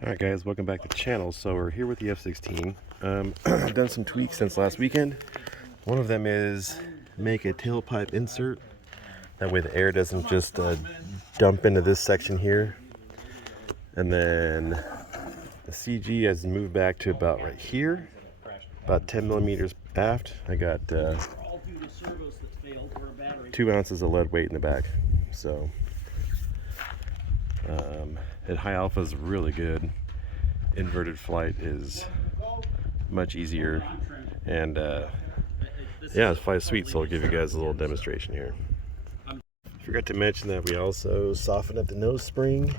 Alright guys, welcome back to the channel. So we're here with the F-16. I've done some tweaks since last weekend. One of them is make a tailpipe insert. That way the air doesn't just dump into this section here. And then the CG has moved back to about right here, about 10 millimeters aft. I got 2 ounces of lead weight in the back. So at high alpha is really good. Inverted flight is much easier, and yeah, it's flies sweet. So I'll give you guys a little demonstration here. Forgot to mention that we also softened up the nose spring,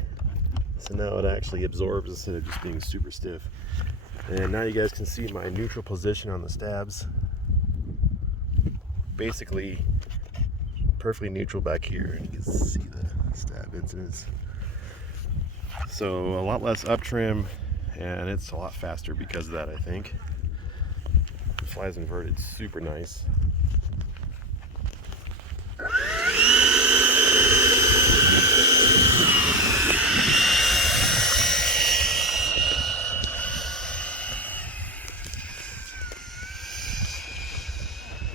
so now it actually absorbs instead of just being super stiff. And now you guys can see my neutral position on the stabs. Basically perfectly neutral back here, and you can see the stab incidence. So a lot less up trim, and it's a lot faster because of that, I think. The flies inverted super nice. I'm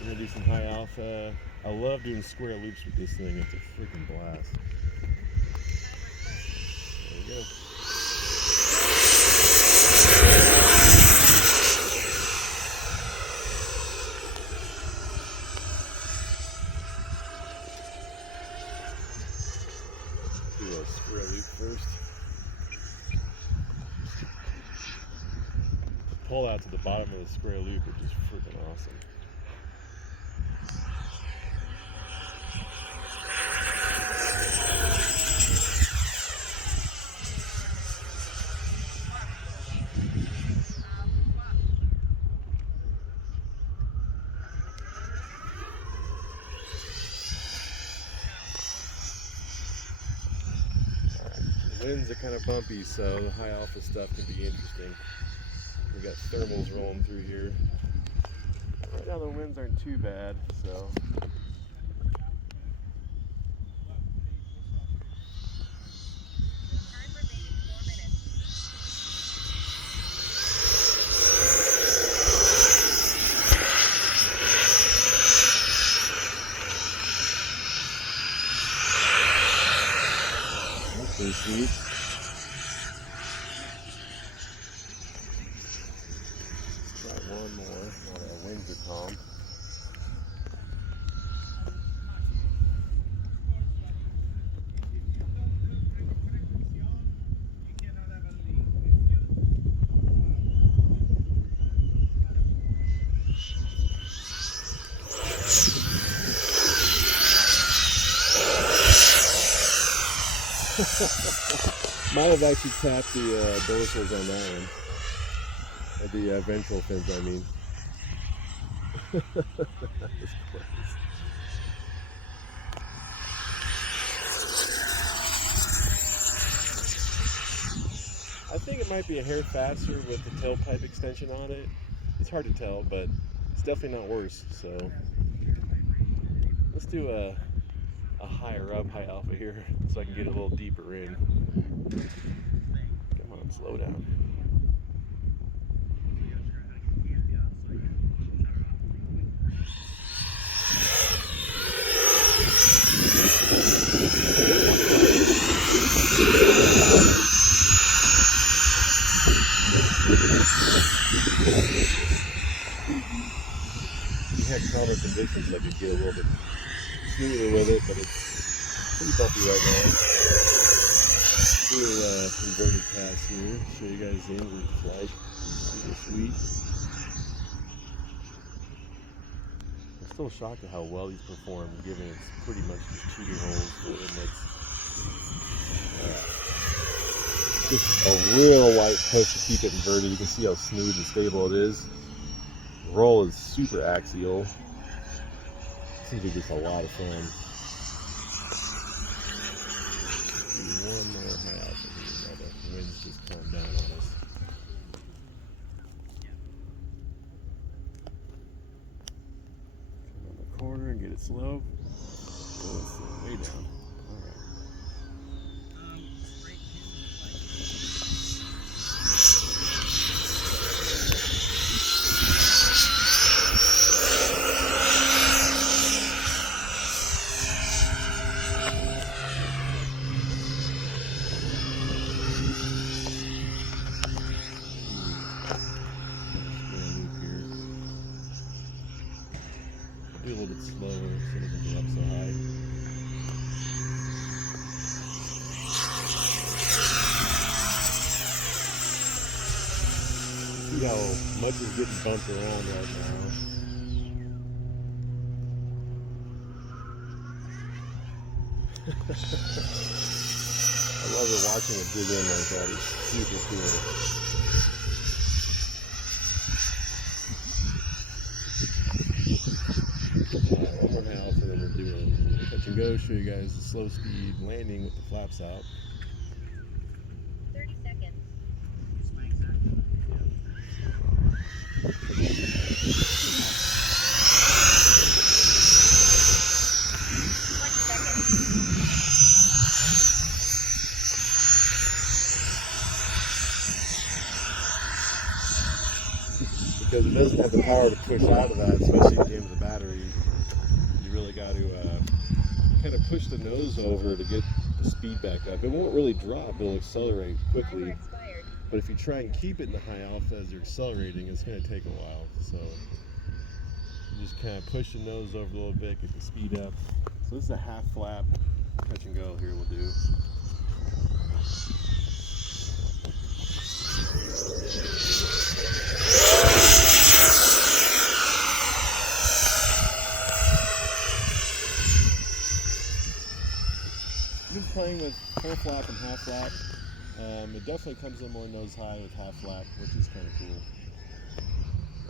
gonna do some high alpha. I love doing square loops with this thing. It's a freaking blast. There we go. Do a square loop first. The pull out to the bottom of the square loop is just freaking awesome. The winds are kind of bumpy, so the high alpha stuff can be interesting. We got thermals rolling through here. Right now the winds aren't too bad, so. That's pretty sweet. Got one more while our winds are calm. Might have actually tapped the dorsals on that one. Or the ventral fins, I mean. That's close. I think it might be a hair faster with the tailpipe extension on it. It's hard to tell, but it's definitely not worse. So let's do a higher up, high alpha here, so I can get a little deeper in. Come on, slow down. If you had calmer conditions, I could get a little bit smoother with it, but it's pretty bumpy right now. Do an inverted pass here, show you guys the inverted flight. Super sweet. I'm still shocked at how well he's performed, given it's pretty much just shooting holes for inlets. Just a real light push to keep it inverted. You can see how smooth and stable it is. The roll is super axial. Seems like it's a lot of fun. Do one more high alpha here now the winds just calm down on us. Come on the corner and get it slow. Oh, it's way down. Alright. so it doesn't go up so high. See how much is getting bumped around right now. I love it watching it dig in like that. It's super cool. One more high alpha, then we're doing touch and go. Show you guys the slow speed landing with the flaps out. 30 seconds. Because it doesn't have the power to push out of that, especially in games of battery. You really got to kind of push the nose over to get the speed back up. It won't really drop, it'll accelerate quickly. But if you try and keep it in the high alpha as you're accelerating, it's going to take a while. So you just kind of push the nose over a little bit, get the speed up. So this is a half flap touch and go here we'll do. I've been playing with full flap and half flap. It definitely comes in more nose high with half flap, which is kind of cool.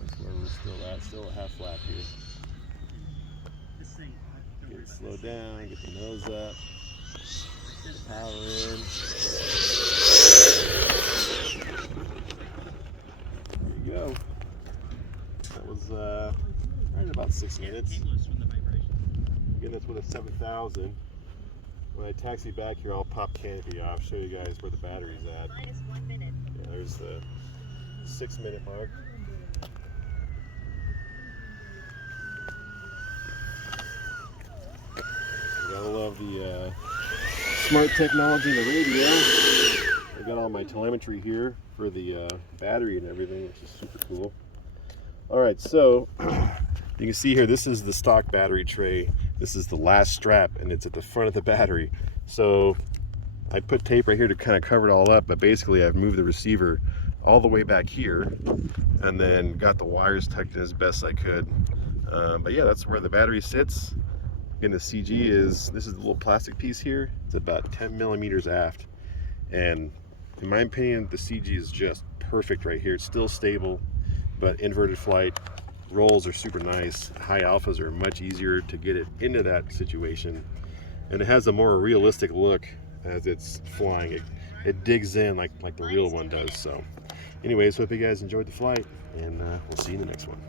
That's where we're still at, still at half flap here. Get it slowed down, get the nose up, power in. There you go. That was right about 6 minutes. Again, that's with a 7,000. When I taxi back here, I'll pop canopy off, show you guys where the battery's at. Minus 1 minute. Yeah, there's the 6 minute mark. You gotta love the smart technology in the radio. I got all my telemetry here for the battery and everything, which is super cool. Alright, so you can see here, this is the stock battery tray. This is the last strap, and it's at the front of the battery. So I put tape right here to kind of cover it all up, but basically I've moved the receiver all the way back here and then got the wires tucked in as best I could. But yeah, that's where the battery sits. Again, the CG is, this is the little plastic piece here. It's about 10 millimeters aft. And in my opinion, the CG is just perfect right here. It's still stable, but inverted flight rolls are super nice. High alphas are much easier to get it into that situation. And it has a more realistic look as it's flying. It digs in like the real one does. So anyways, hope you guys enjoyed the flight, and we'll see you in the next one.